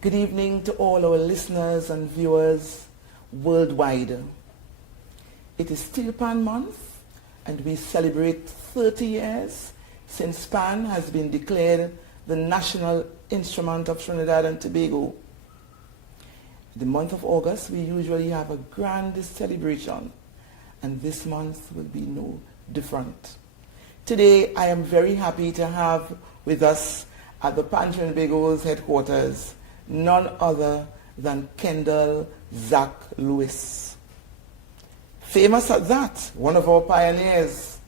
Good evening to all our listeners and viewers worldwide. It is STEELPAN month and we celebrate 30 years since pan has been declared the national instrument of Trinidad and Tobago. The month of August we usually have a grand celebration and this month will be no different. Today I am very happy to have with us at the Pan Trinbago's headquarters none other than Kendall Lewis. Famous at that, one of our pioneers,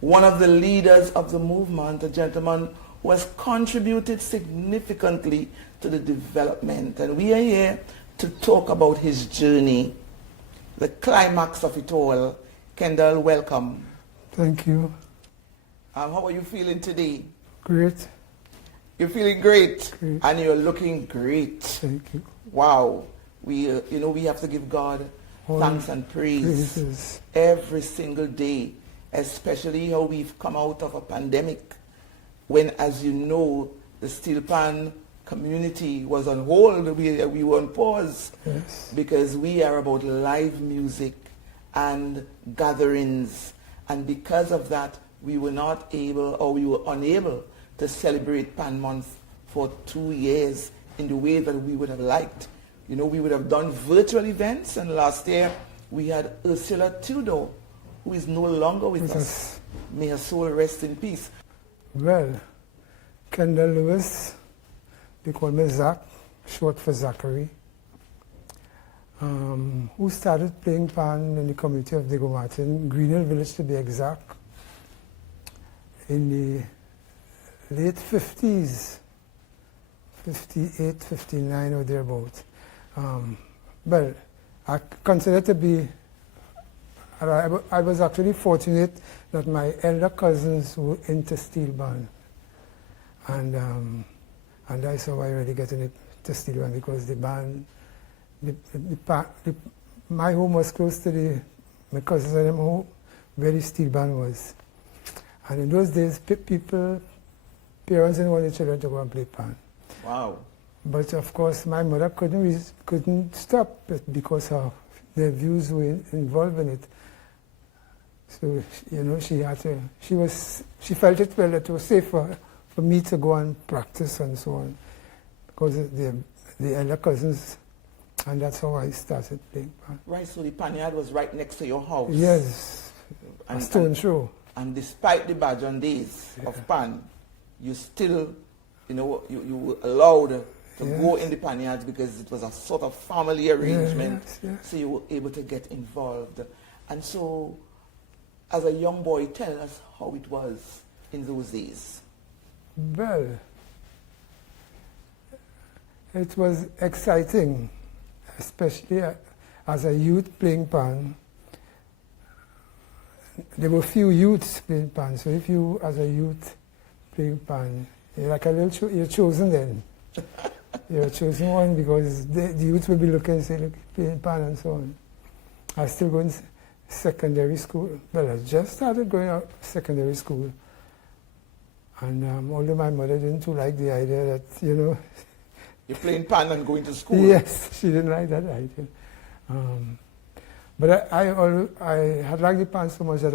one of the leaders of the movement, a gentleman who has contributed significantly to the development. And we are here to talk about his journey, the climax of it all. Kendall, welcome. Thank you. How are you feeling today? Great. You're feeling great, Great. And you're looking great. Thank you. Wow. We have to give God thanks and praise praises. every single day, especially how we've come out of a pandemic when, as you know, the STEELPAN community was on hold. We were on pause. Yes. Because we are about live music and gatherings. And because of that, we were not able, or we were unable to celebrate Pan Month for 2 years in the way that we would have liked. We would have done virtual events, and last year we had Ursula Tudor, who is no longer with us. May her soul rest in peace. Well, Kendall Lewis, they call me Zach, short for Zachary, who started playing pan in the community of Diego Martin, Greenhill Village to be exact, in the late 50s, 58, 59 or thereabout. Well, I consider to be, I was actually fortunate that my elder cousins were into Steelband. And that's how I really got into Steelband, because the band, my home was close to my cousins and them home, where the Steelband was. And in those days, parents didn't want the children to go and play pan. Wow. But of course, my mother couldn't stop it because of their views were involved in it. So, she had to, she felt it well, it was safe for me to go and practice and so on, because the elder cousins, and that's how I started playing pan. Right, so the panyard was right next to your house. Yes, a stone throw. And despite the Bajan days of pan, you still, you were allowed to go in the panyards because it was a sort of family arrangement. Yes. So you were able to get involved. And so, as a young boy, tell us how it was in those days. Well, it was exciting, especially as a youth playing pan. There were few youths playing pan, so if you, as a youth, playing pan, you're like a little, you're chosen then. You're a chosen one because the youth will be looking and say, look, playing pan and so on. I was still going to secondary school. Well, I just started going out secondary school. And although my mother didn't too like the idea that, You're playing pan and going to school? Yes, she didn't like that idea. But I had liked the pan so much that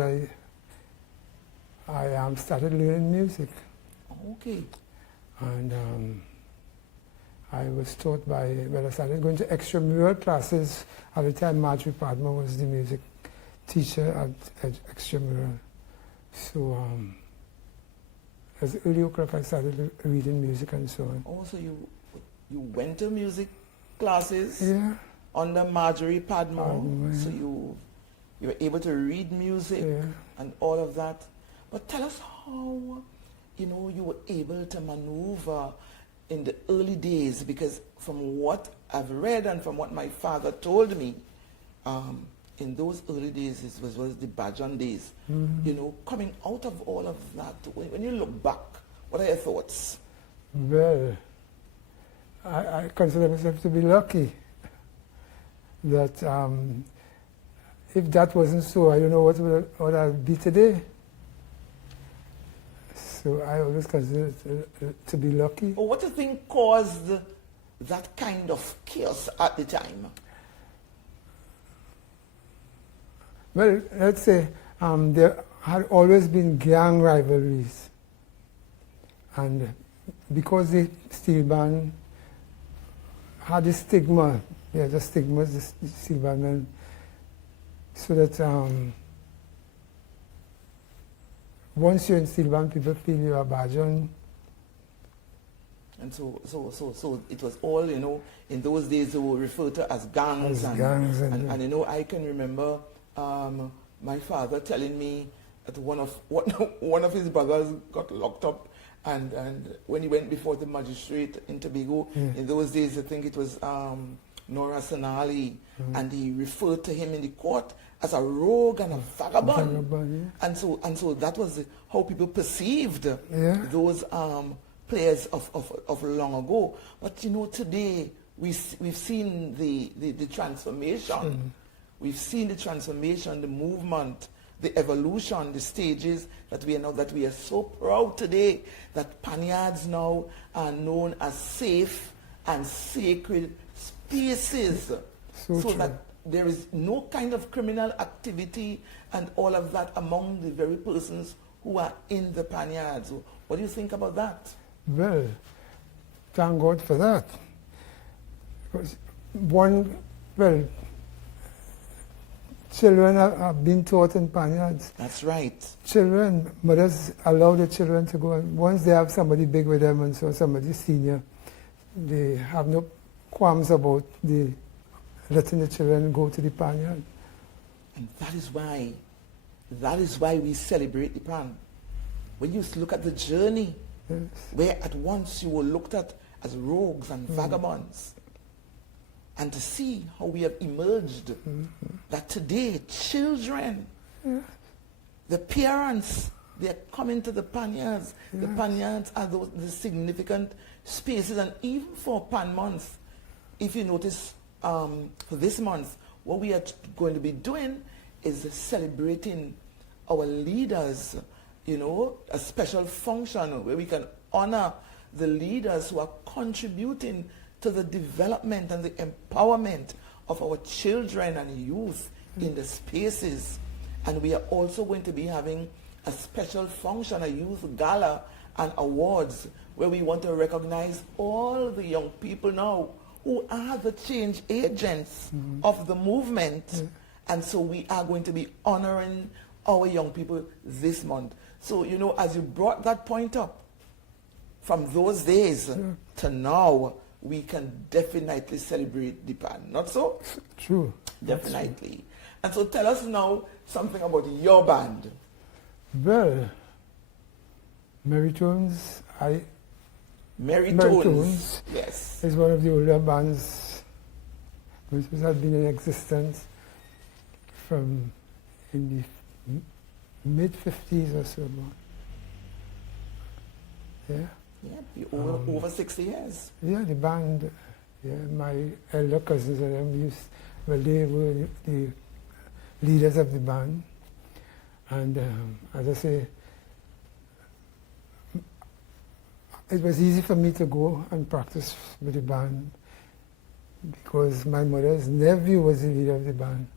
I started learning music. Okay. And I was taught I started going to extramural classes. At the time, Marjorie Padma was the music teacher at extramural. So as early o'clock, I started reading music and so on. Oh, so you went to music classes? Yeah. Under Marjorie Padma, so you were able to read music and all of that. But tell us how, you were able to maneuver in the early days, because from what I've read and from what my father told me, in those early days, it was the Bajan days, coming out of all of that, when you look back, what are your thoughts? Well, I consider myself to be lucky that if that wasn't so, I don't know what I'd be today. So I always consider it to be lucky. Well, what do you think caused that kind of chaos at the time? Well, let's say there had always been gang rivalries. And because the Steelband had a stigma, the stigmas, the Steelband men, so that once you're in Steelband, people feel you are Bajan. And so it was all, you know, in those days they were referred to as gangs. And you know, I can remember my father telling me that one of his brothers got locked up, and when he went before the magistrate in Tobago, in those days I think it was Nora Sanali, and he referred to him in the court as a rogue and a vagabond. And so that was how people perceived those players of long ago. But you know, today we've seen the transformation. We've seen the transformation, the movement, the evolution, the stages that we are so proud today that panyards now are known as safe and sacred spaces. So that there is no kind of criminal activity and all of that among the very persons who are in the panyards. What do you think about that? Well, thank God for that. Because children have been taught in panyards. That's right. Children, mothers allow the children to go, and once they have somebody big with them and so somebody senior, they have no qualms about letting the children go to the panyard. And that is why we celebrate the pan. When you look at the journey, where at once you were looked at as rogues and vagabonds, and to see how we have emerged, that today children, the parents, they are coming to the panyards. The panyards are the significant spaces, and even for Pan Month, if you notice, for this month, what we are going to be doing is celebrating our leaders, you know, a special function where we can honor the leaders who are contributing to the development and the empowerment of our children and youth in the spaces. And we are also going to be having a special function, a youth gala and awards, where we want to recognize all the young people now who are the change agents of the movement. And so we are going to be honoring our young people this month. So, you know, as you brought that point up, from those days to now, we can definitely celebrate the pan. Not so? True. Definitely. True. And so tell us now something about your band. Well, Meritones, Meritones, yes, is one of the older bands which has been in existence from in the mid-50s or so. Yeah, over 60 years. Yeah, the band, my elder cousins and them they were the leaders of the band. And as I say, it was easy for me to go and practice with the band because my mother's nephew was the leader of the band.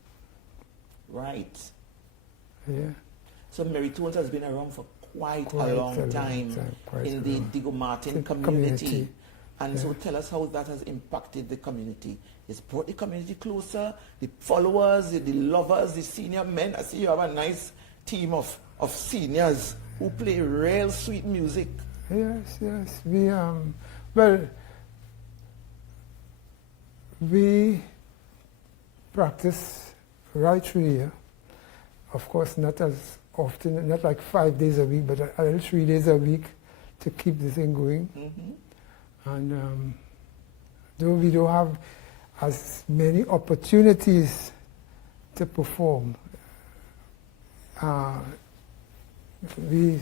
Right. Yeah. So Meritones has been around for quite a long time in the Digo Martin community. And so tell us how that has impacted the community. It's brought the community closer, the followers, the lovers, the senior men. I see you have a nice team of seniors who play real sweet music. Yes. We practice right through the year. Of course, not as often, not like 5 days a week, but a little 3 days a week to keep the thing going. And though we don't have as many opportunities to perform, we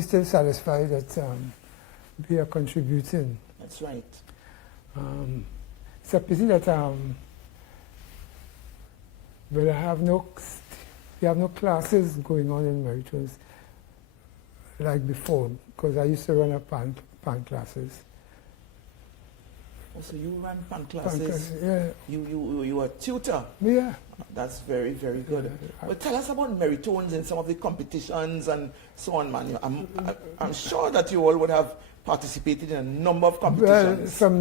still satisfied that we are contributing. That's right. It's a pity that we have no classes going on in Meritones like before, because I used to run a pan classes. Oh, so you ran pan Pan classes. class, yeah. You were a tutor. Yeah. That's very, very good. But tell us about meritones in some of the competitions and so on, man. I'm sure that you all would have participated in a number of competitions. Well,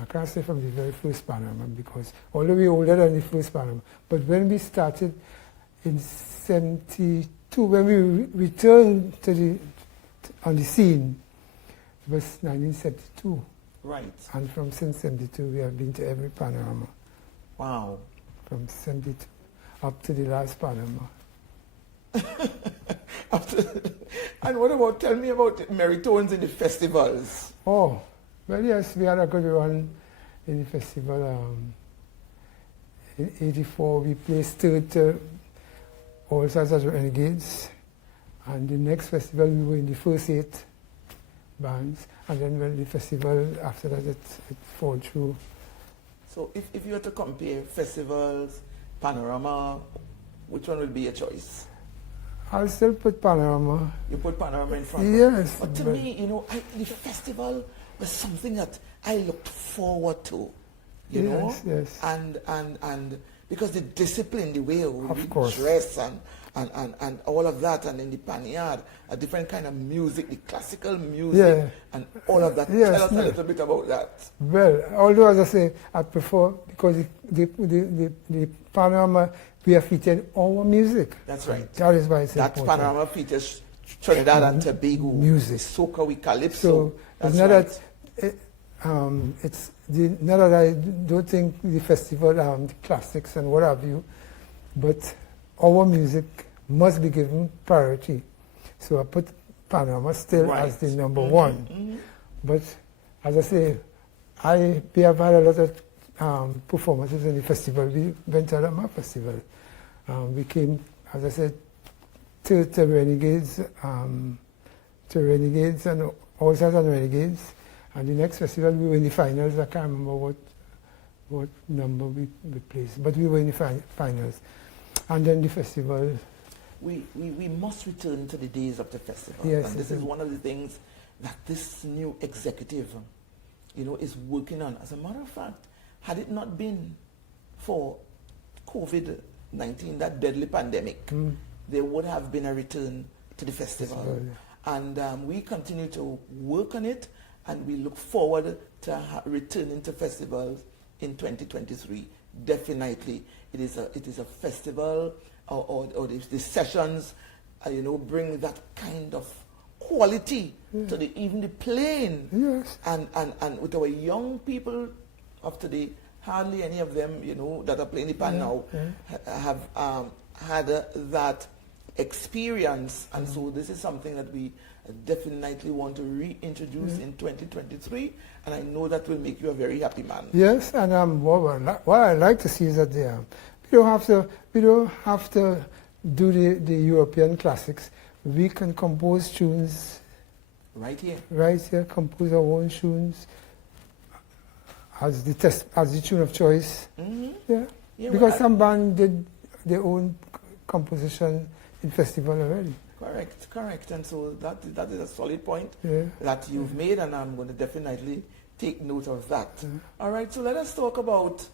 I can't say from the very first Panama, because although we older than the first Panama, but when we started in 72, when we returned on the scene, it was 1972. Right. And from since 72, we have been to every Panorama. Wow. From 72 up to the last Panama. And what about, tell me about meritones in the festivals. Oh, well, yes, we had a good run in the festival. In 84, we placed third to All Stars as Renegades. And the next festival, we were in the first 8 bands. And then when the festival, after that, it fell through. So if you were to compare festivals, Panorama, which one would be your choice? I'll still put Panorama. You put Panorama in front? Yes. But to me, you know, the festival was something that I looked forward to, you know? Yes. And because the discipline, the way we course. dress and all of that, and in the panyard, a different kind of music, the classical music, and all of that. Yes, Tell us a little bit about that. Well, although as I say, I prefer, because the Panorama, we have featured our music. That's right. That is why it's that important. Panorama features Trinidad and Tobago music, soca, we calypso. So that's it's not right. that not that I don't think the festival, the classics and what have you, but our music must be given priority. So I put Panorama still as the number one. Mm-hmm. But as I say, we have had a lot of performances in the festival. We went to my festival. We came, as I said, to Renegades, and All Stars and Renegades. And the next festival, we were in the finals. I can't remember what number we placed, but we were in the finals. And then the festival. We must return to the days of the festival. Yes, and this is one of the things that this new executive, you know, is working on. As a matter of fact, had it not been for COVID-19, that deadly pandemic, there would have been a return to the festival. And we continue to work on it, and we look forward to returning to festivals in 2023. Definitely, it is a festival, or the sessions, you know, bring that kind of quality to even the playing. Yes. And with our young people of today, hardly any of them, you know, that are playing the pan now have had that experience. And so this is something that we definitely want to reintroduce in 2023, and I know that will make you a very happy man. Yes, and what I like to see is that we don't have to do the European classics. We can compose tunes right here, compose our own tunes as the tune of choice. Yeah, because some band did their own composition in festival already. Correct. And so that is a solid point that you've made, and I'm going to definitely take note of that. All right, so let us talk about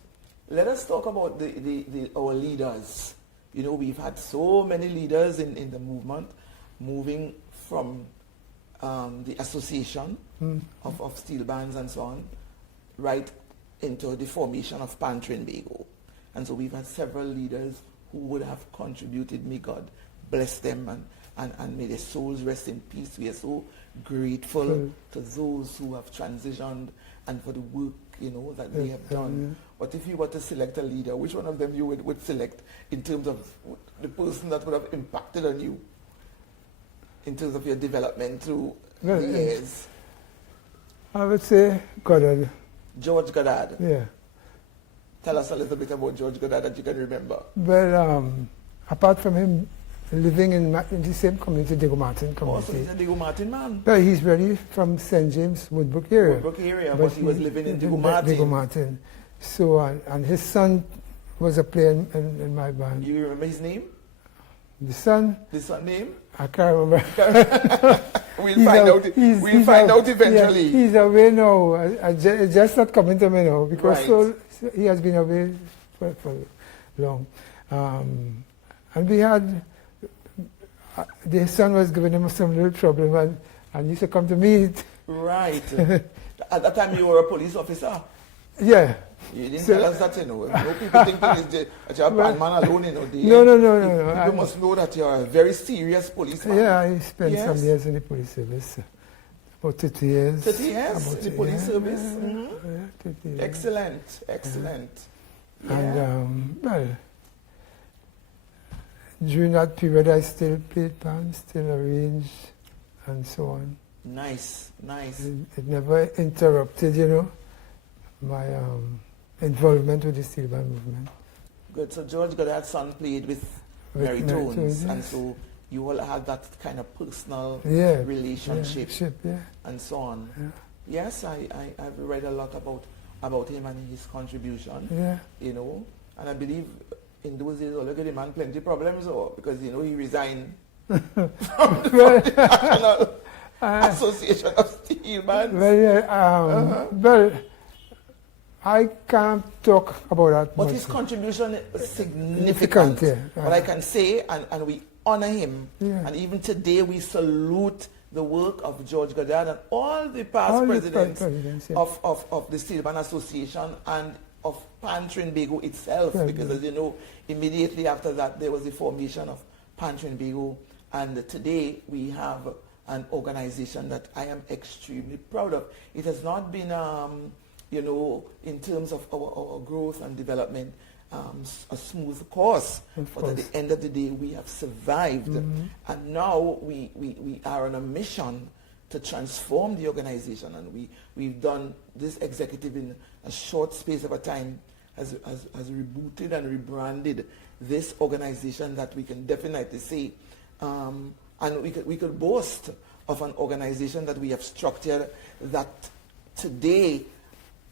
our leaders. You know, we've had so many leaders in the movement, moving from the association of steel bands and so on, right into the formation of Pan Trinbago. And so we've had several leaders who would have contributed. May God bless them, and may their souls rest in peace. We are so grateful to those who have transitioned and for the work, you know, that they have done. But if you were to select a leader, which one of them you would select in terms of the person that would have impacted on you in terms of your development through the years? I would say Goddard. George Goddard. Yeah. Tell us a little bit about George Goddard that you can remember. Well, apart from him living in the same community, Diego Martin community. Oh, so he's a Diego Martin man. Well, he's really from St. James, Woodbrook area. But he was living in Diego Martin. So, and his son was a player in my band. You remember his name? The son? The son name? I can't remember. we'll find out. We'll find out eventually. Yeah, he's away now. It's just not coming to me now because Right. so he has been away for long. And we had the son was giving him some little trouble, and he used to come to me. Right. At that time, you were a police officer. Yeah. You didn't tell us that, you know. No people think that you're a bad man alone, you know. No. People must know that you're a very serious policeman. Yeah, I spent some years in the police service. About 30 years. 30 years in the police service? Yeah, Mm-hmm. yeah, 30 years. Excellent. Yeah. And, well, during that period, I still played band, still arranged, and so on. Nice. It never interrupted, you know, my involvement with the Steelband movement. Good. So George Goddard's son played with Mary Tones, and so you all had that kind of personal relationship and so on. Yeah. Yes, I've read a lot about him and his contribution. Yeah. You know, and I believe in those days, look at the man, plenty problems, because you know he resigned from the National Association of Steelband. Well, I can't talk about that But much. his contribution is significant. Yeah. But I can say, and we honor him, and even today we salute the work of George Goddard and all the past presidents of the Steelband Association and of Pan Trinbago itself, because as you know, immediately after that there was the formation of Pan Trinbago, and today we have an organization that I am extremely proud of. It has not been, you know, in terms of our growth and development, a smooth course, but at the end of the day we have survived, and now we are on a mission to transform the organization, and we've done this executive in a short space of a time has rebooted and rebranded this organization that we can definitely say, and we could boast of an organization that we have structured that today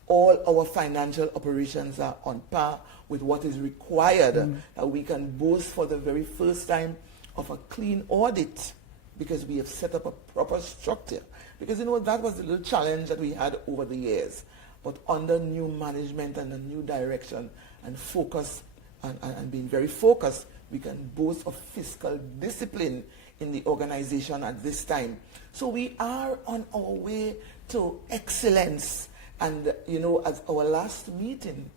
all our financial operations are on par with what is required, that we can boast for the very first time of a clean audit, because we have set up a proper structure. Because you know, that was the little challenge that we had over the years. But under new management and a new direction and focus and being very focused, we can boast of fiscal discipline in the organization at this time. So we are on our way to excellence. And you know, at our last meeting,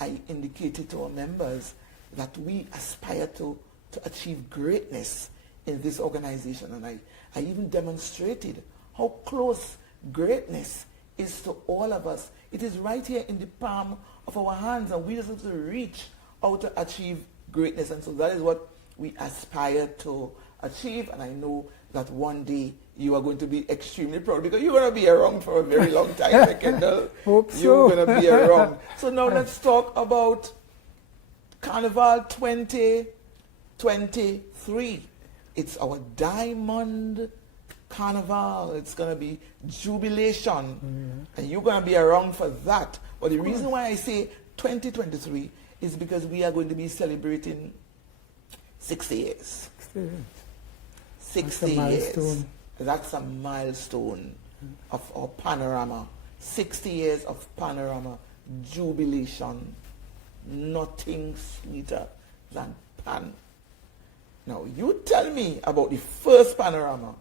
I indicated to our members that we aspire to achieve greatness in this organization. And I even demonstrated how close greatness is to all of us. It is right here in the palm of our hands, and we just have to reach out to achieve greatness. And so that is what we aspire to achieve. And I know that one day you are going to be extremely proud, because you're going to be around for a very long time, Kendall. Hope so. You're going to be around. So now let's talk about Carnival 2023. It's our Diamond Carnival. It's going to be jubilation. And you're going to be around for that. But the reason why I say 2023 is because we are going to be celebrating 60 years. 60 years. That's a milestone of our panorama. 60 years of panorama jubilation. Nothing sweeter than Pan. Now, you tell me about the first panorama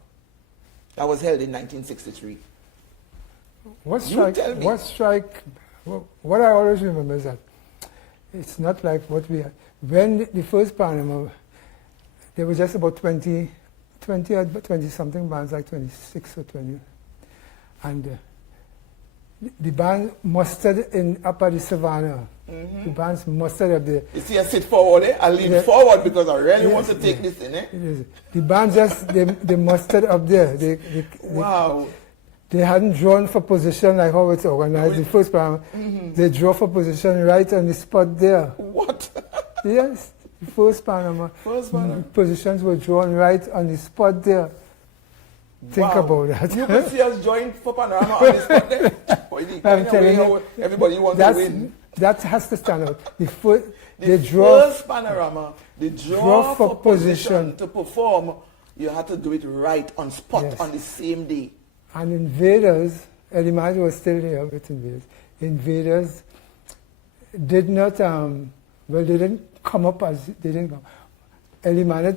that was held in 1963. What I always remember is that it's not like what we had. When the first panorama, there were just about 20 something bands, like 26 or 20. And the band mustered up at the Savannah. The band's mustered up there. You see, I sit forward, I lean forward because I really want to take this in. The band just, they mustered up there. Wow. They hadn't drawn for position like how it's organized. The first panorama, they draw for position right on the spot there. What? Yes. The first panorama. Positions were drawn right on the spot there. Think about that. You can see us join for panorama on the spot there. I'm telling you, everybody wants to win. That has to stand out. The first panorama, they draw for position to perform You had to do it right on spot Yes. on the same day. And Invaders, Elimad was still here with Invaders. Invaders did not, they didn't come up as, they didn't come. Elimad,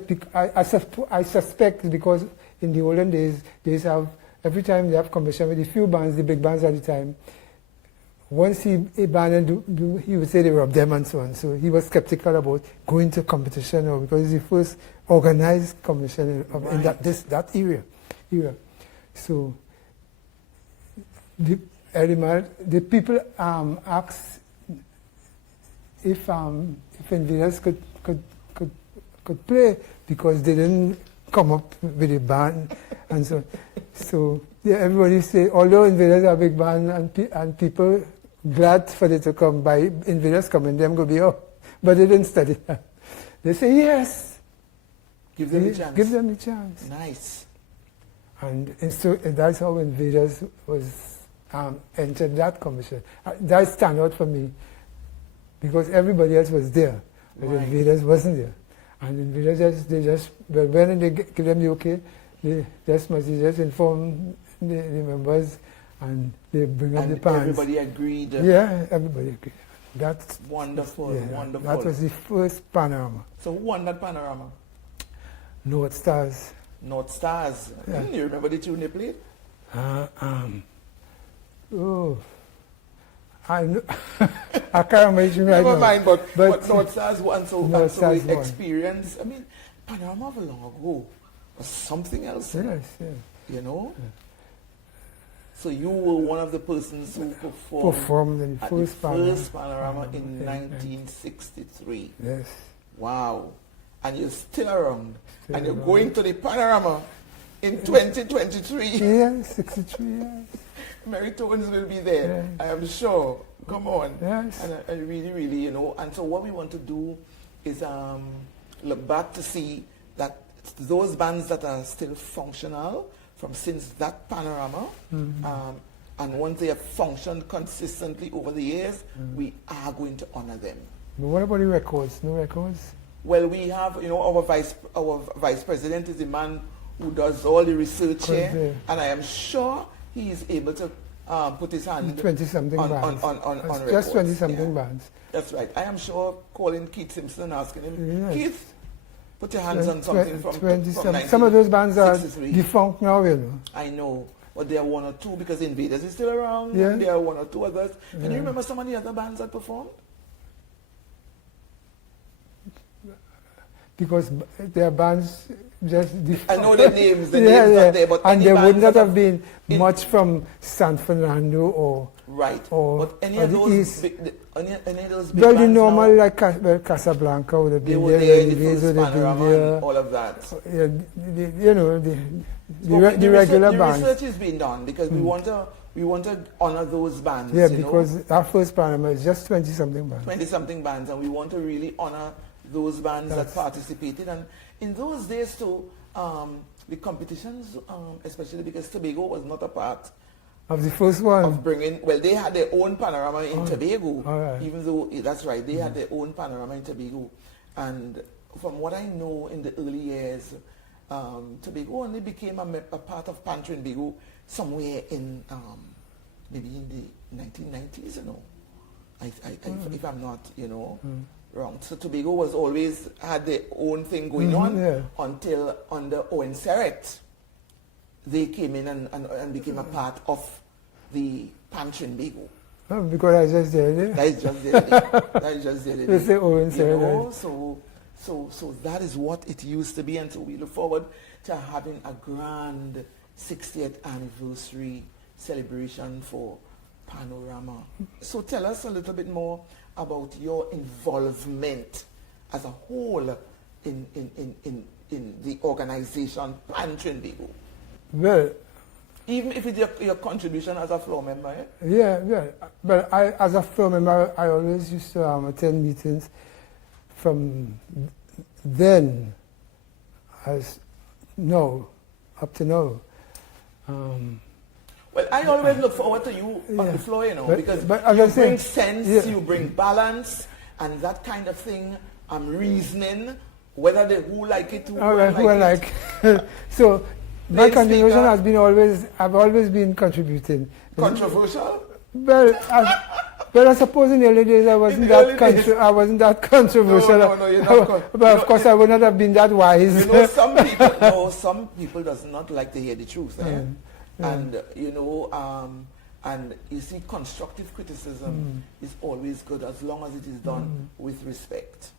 I suspect because in the olden days, they used to have, every time they have competition with the few bands, the big bands at the time, once a band and he would say they robbed them and so on. So he was skeptical about going to competition or because it's the first organized competition in that area. So the people asked if Invaders could play because they didn't come up with a band and so. So yeah, everybody say although Invaders are a big band and people glad for them to come by Invaders coming, them go be but they didn't study that. They say yes. Give them a chance. Give them a chance. Nice. And so that's how Invaders was entered that competition. That stand out for me because everybody else was there, but right. Invaders wasn't there. And Invaders when they give them the okay, they just inform the members and they bring up the pans. Everybody agreed. Yeah, everybody agreed. That's wonderful, wonderful. That was the first panorama. So who won that panorama? North Stars. North Stars. Yeah. You remember the tune they played? I know. I can't imagine right Never now. mind, but North Stars won, so Stars experience. I mean, panorama of long ago was something else. Yes, yes. You know? Yeah. So you were one of the persons who performed in the at first panorama in 1963. Yes. Wow. And you're still around. And you're going to the panorama in 2023. Yeah, 63 years. Mary Tones will be there, yes. I am sure. Come on. Yes. And I really, really, you know, and so what we want to do is look back to see that those bands that are still functional from since that panorama, and once they have functioned consistently over the years, we are going to honor them. But what about the records? No records? Well, we have, you know, our vice president is the man who does all the research here, and I am sure he is able to put his hand 20-something bands. On records. Just 20-something bands. That's right. I am sure calling Keith Simpson and asking him, Yes. Keith, put your hands on something from 20-something. Some of those bands are 63. defunct now, you know. I know, but there are one or two because Invaders is still around. Yeah. And there are one or two others. Can you remember some of the other bands that performed? Because their bands just I know the names, the names are there, but and any there would bands not that have been much from San Fernando or right. or but any or of the those East. any of those big Well, the bands normal now, like Casablanca would have they been were there, there in the Rays first would have been panorama there. and all of that. Yeah, you know the regular the bands. research is being done because we want to honor those bands. Yeah, you because know? our first panorama is just 20-something bands. 20-something bands, and we want to really honor those bands that participated. And in those days too, the competitions, especially because Tobago was not a part Of the first one. of bringing, well, they had their own panorama in Tobago, right. even though, that's right, they had their own panorama in Tobago. And from what I know in the early years, Tobago only became a part of Pan Trinbago somewhere in, maybe in the 1990s, you know, if I'm not, you know, wrong. So Tobago was always had their own thing going on until under Owen Serret, they came in and became a part of the Pan Trinbago. Oh, because I just did it. That is just there. That is just there. They say Owen Serret. You know, so that is what it used to be, and so we look forward to having a grand 60th anniversary celebration for Panorama. So tell us a little bit more about your involvement as a whole in the organization Pan Trinbago. Well, even if it's your contribution as a floor member, eh? Yeah. But I, as a floor member, I always used to attend meetings from then as now, up to now. Well, I always look forward to you on the floor, you know, because you bring sense, you bring balance, and that kind of thing, reasoning, Whether they who like it, who All right, like who are it. like. So my Plain contribution speaker. has been I've always been contributing. Controversial? Well, I suppose in the early days I wasn't I wasn't that controversial. No, you're not. But of course I would not have been that wise. You know, some people does not like to hear the truth. Eh? Yeah. And you know, and you see, constructive criticism is always good as long as it is done with respect.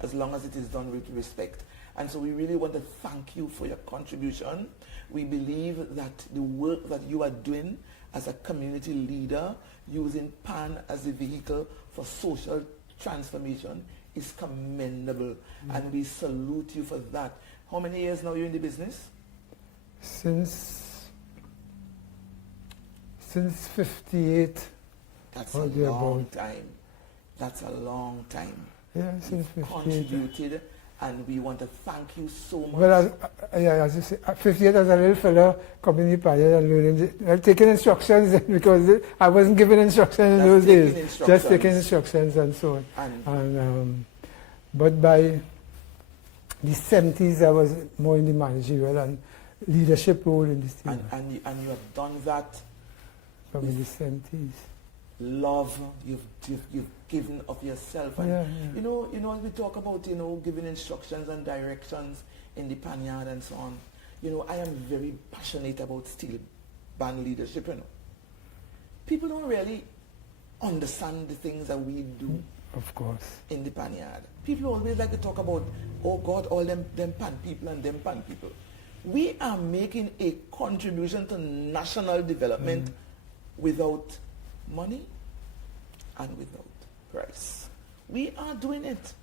As long as it is done with respect. And so we really want to thank you for your contribution. We believe that the work that you are doing as a community leader, using PAN as a vehicle for social transformation, is commendable. And we salute you for that. How many years now are you in the business? Since 58. That's a long time. That's a long time. Yeah, since 58. Contributed, and we want to thank you so much. Well, as you say, 58 as a little fellow coming in Pioneer and learning, taking instructions because I wasn't given instructions in those days. Just taking instructions and so on. But by the 70s, I was more in the managerial and leadership role in the steel. And you have done that from the 70s. Love, you've given of yourself. And you know, we talk about, you know, giving instructions and directions in the panyard and so on. You know, I am very passionate about Steelband leadership, you know. People don't really understand the things that we do. Of course. In the panyard. People always like to talk about, oh God, all them pan people and them pan people. We are making a contribution to national development without money and without price. We are doing it.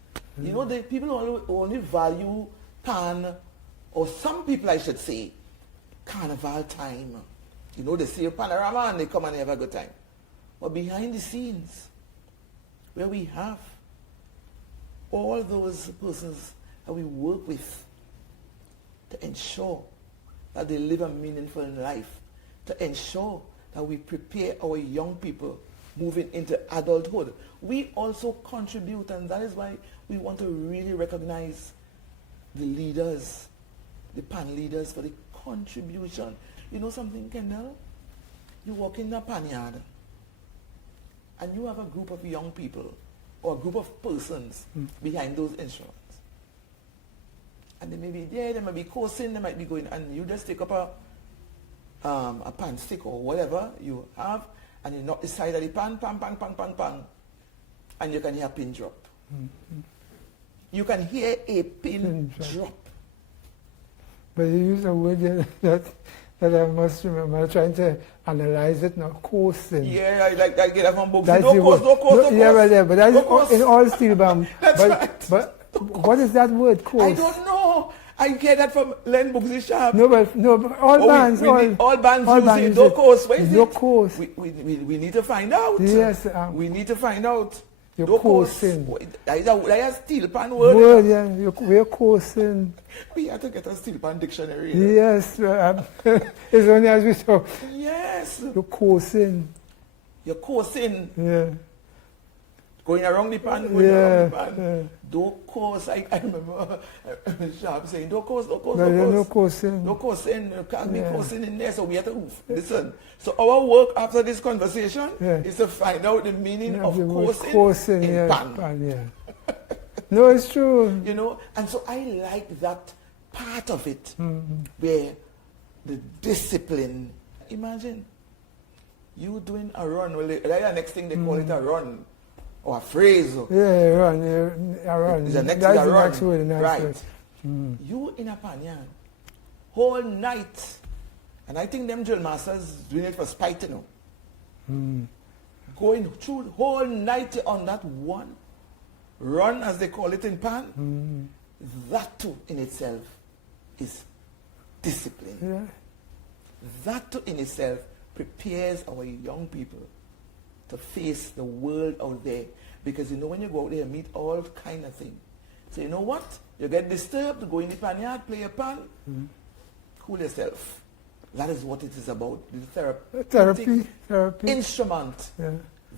You know, the people only value pan, or some people I should say, carnival time. You know, they see a panorama and they come and they have a good time. But behind the scenes, where we have all those persons that we work with to ensure that they live a meaningful life, to ensure that we prepare our young people moving into adulthood. We also contribute, and that is why we want to really recognize the leaders, the pan leaders, for the contribution. You know something, Kendall? You walk in the panyard and you have a group of young people or a group of persons behind those instruments. And they may be there, they might be coursing, they might be going, and you just take up a pan stick or whatever you have, and you knock the side of the pan, pang, pang, pang, pang, pang, and you can hear a pin drop. You can hear a pin drop. But you use a word that I must remember. I'm trying to analyze it now. Coursing. Yeah, I get that from books. That's No course. Yeah, but that's in all Steelband. That's right. But what is that word, course? I don't know. I get that from Len Booksy Shop. No, but all bands, all bands use it. No course. What is no it? course. We need to find out. Yes. We need to find out. You're coursing. That is a Steelpan word. Yeah, we're coursing. We have to get a Steelpan dictionary. Yes. It's only as we talk. Yes. You're coursing. You're coursing. Yeah. Going around the pan, around the pan. Yeah. Don't course. I remember Sharp saying, don't course. No coursing. No coursing. You can't be coursing in there, so we have to listen. So our work after this conversation is to find out the meaning of coursing in pan. No, it's true. You know, and so I like that part of it, where the discipline. Imagine you doing a run. Well, the next thing they call it a run. Or a phrase. Yeah, run. That's the next word. Right. You in a panyard, whole night, and I think them drill masters doing it for spite, you know. Going through the whole night on that one run, as they call it in pan, that too in itself is discipline. Yeah. That too in itself prepares our young people to face the world out there. Because you know, when you go out there, you meet all kind of things. So you know what? You get disturbed, go in the panyard, play a pan, cool yourself. That is what it is about. The therapy instrument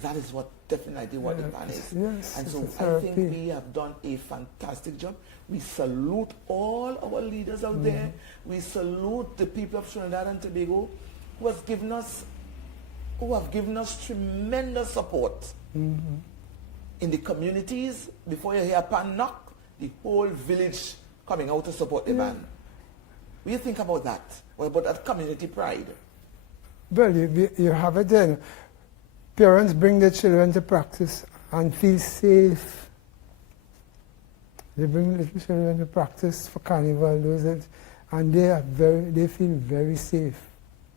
That is what definitely what the pan is. Yes, And it's so a I therapy. think we have done a fantastic job. We salute all our leaders out there. We salute the people of Trinidad and Tobago who have given us tremendous support in the communities. Before you hear pan knock, the whole village coming out to support the band. What do you think about that? What about that community pride? Well, you have it then. Parents bring their children to practice and feel safe. They bring little children to practice for carnival, and they feel very safe.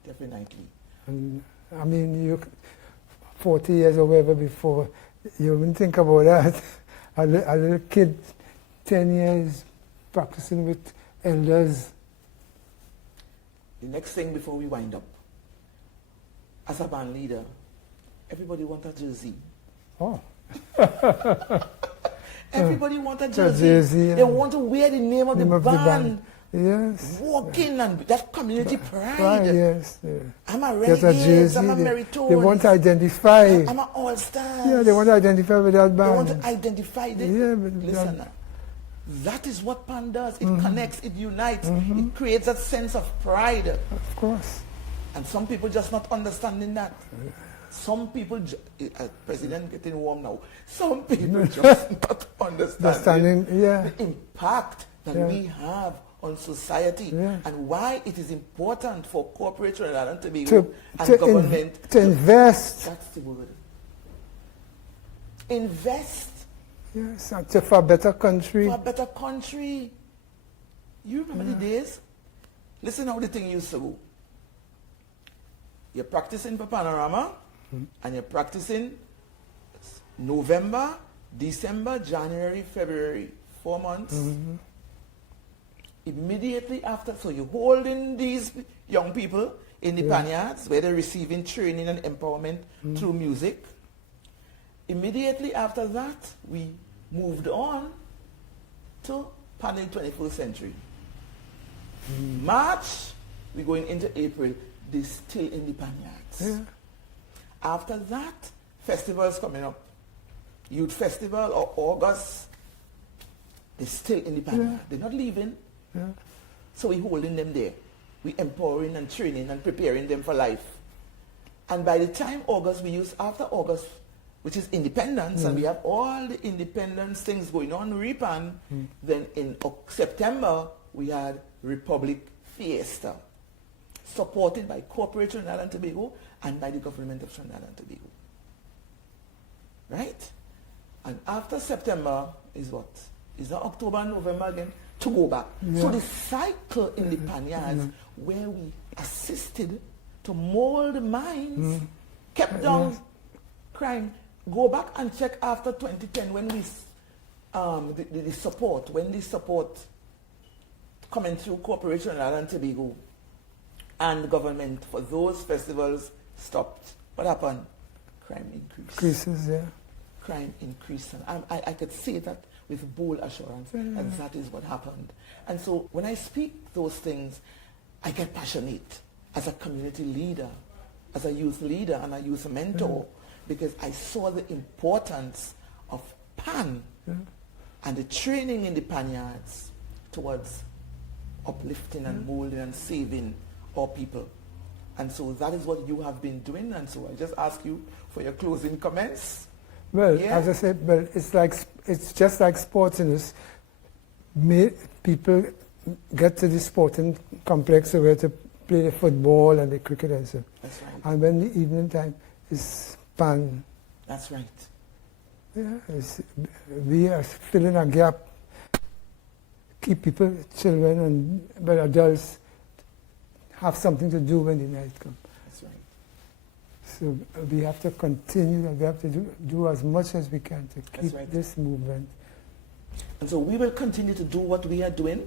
Definitely. And I mean, you 40 years or whatever before, you wouldn't think about that. A little kid, 10 years, practicing with elders. The next thing before we wind up, as a band leader, everybody wants a jersey. Oh. Everybody wants a jersey. They want to wear the name of the band. Yes. Walk in and that community pride. Right, yes. Yeah. I'm a Get a renegade, jersey. I'm a Meritones. They want to identify. I'm an all-star. Yeah, they want to identify with that band. They want to identify it. Yeah, but listen, that is what PAN does. It connects, it unites, it creates that sense of pride. Of course. And some people just not understanding that. Some people, President getting warm now, some people just not understanding the impact that we have on society and why it is important for corporate Trinidad and Tobago and government to invest. That's the word. Invest. Yes, for a better country. For a better country. You remember the days? Listen how the thing used to go. You're practicing for Panorama, and you're practicing November, December, January, February, 4 months. Immediately after, so you're holding these young people in the panyards where they're receiving training and empowerment through music. Immediately after that, we moved on to Panning 21st Century. March, we're going into April, they're still in the panyards. After that, festivals coming up. Youth Festival or August, they're still in the panyard. They're not leaving. So we're holding them there. We're empowering and training and preparing them for life. And by the time August, after August, which is independence, and we have all the independence things going on, REPAN, then in September, we had Republic Fiesta, supported by corporate Trinidad and Tobago and by the government of Trinidad and Tobago. Right? And after September is what? Is that October, November again? To go back. So the cycle in the panyards where we assisted to mold minds, kept down crime. Go back and check after 2010 when we, the support coming through Corporation and Tobago and the government for those festivals stopped. What happened? Crime increased. Increases, Crime increased. And I could say that with bold assurance that that is what happened. And so when I speak those things, I get passionate as a community leader, as a youth leader and a youth mentor, because I saw the importance of PAN and the training in the panyards towards uplifting and molding and saving our people. And so that is what you have been doing. And so I just ask you for your closing comments. Well, as I said, it's just like sports in this. People get to the sporting complex where to play the football and the cricket and so. That's right. And when the evening time is PAN. That's right. Yeah, we are filling a gap. Keep people, children and adults have something to do when the night comes. That's right. So we have to continue and we have to do as much as we can to keep this movement. And so we will continue to do what we are doing.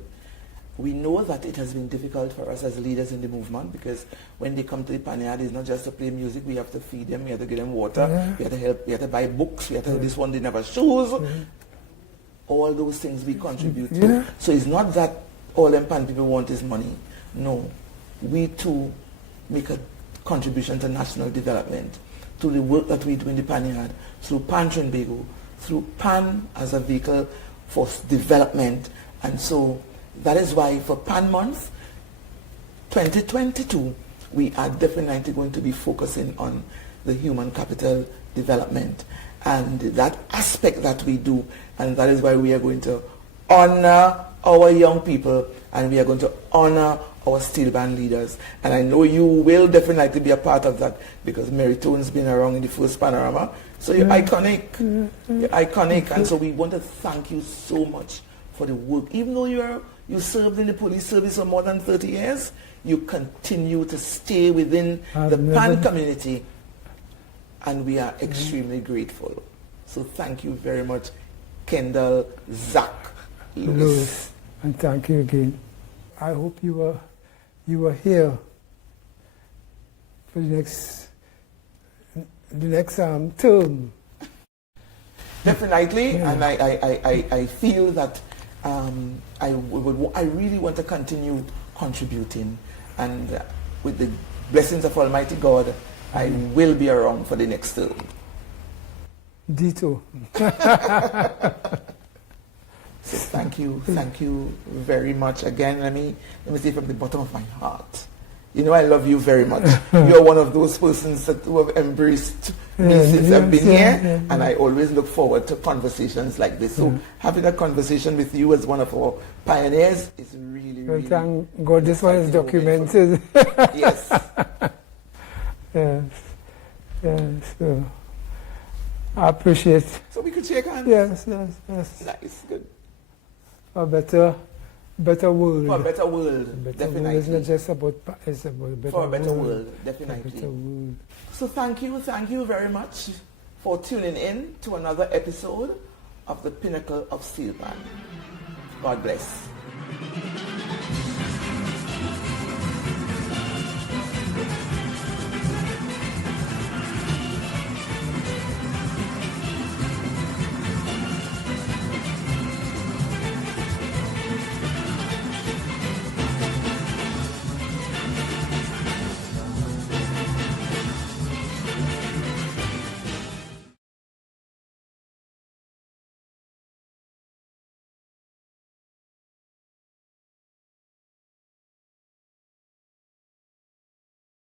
We know that it has been difficult for us as leaders in the movement because when they come to the panyard, it's not just to play music, we have to feed them, we have to give them water, we have to help, we have to buy books, we have to this one, they never shoes. All those things we contribute to. So it's not that all them PAN people want is money. No. We too make a contribution to national development, through the work that we do in the pan yard, through PAN Trinbago, through PAN as a vehicle for development. And so that is why for PAN Month 2022, we are definitely going to be focusing on the human capital development and that aspect that we do, and that is why we are going to honor our young people and we are going to honor our steel band leaders. And I know you will definitely be a part of that because Mary Tone's been around in the first panorama. So you're iconic. You're iconic. And so we want to thank you so much for the work. Even though you served in the police service for more than 30 years, you continue to stay within the PAN community. And we are extremely grateful. So thank you very much, Kendall Lewis. And thank you again. I hope you were here for the next term. Definitely, and I feel that I really want to continue contributing, and with the blessings of Almighty God, I will be around for the next term. Ditto. So thank you very much again. Let me say from the bottom of my heart, you know I love you very much. You're one of those persons who have embraced me since I've been here, and I always look forward to conversations like this. So having a conversation with you as one of our pioneers is really thank God this one is documented. Yes. Yes. So I appreciate. So we could shake hands. Yes. Nice, good. A better world. For a better world, definitely. It's not just about, it's about a better for a better world. world, definitely. A better world. So thank you very much for tuning in to another episode of the Pinnacle of Steelpan. God bless.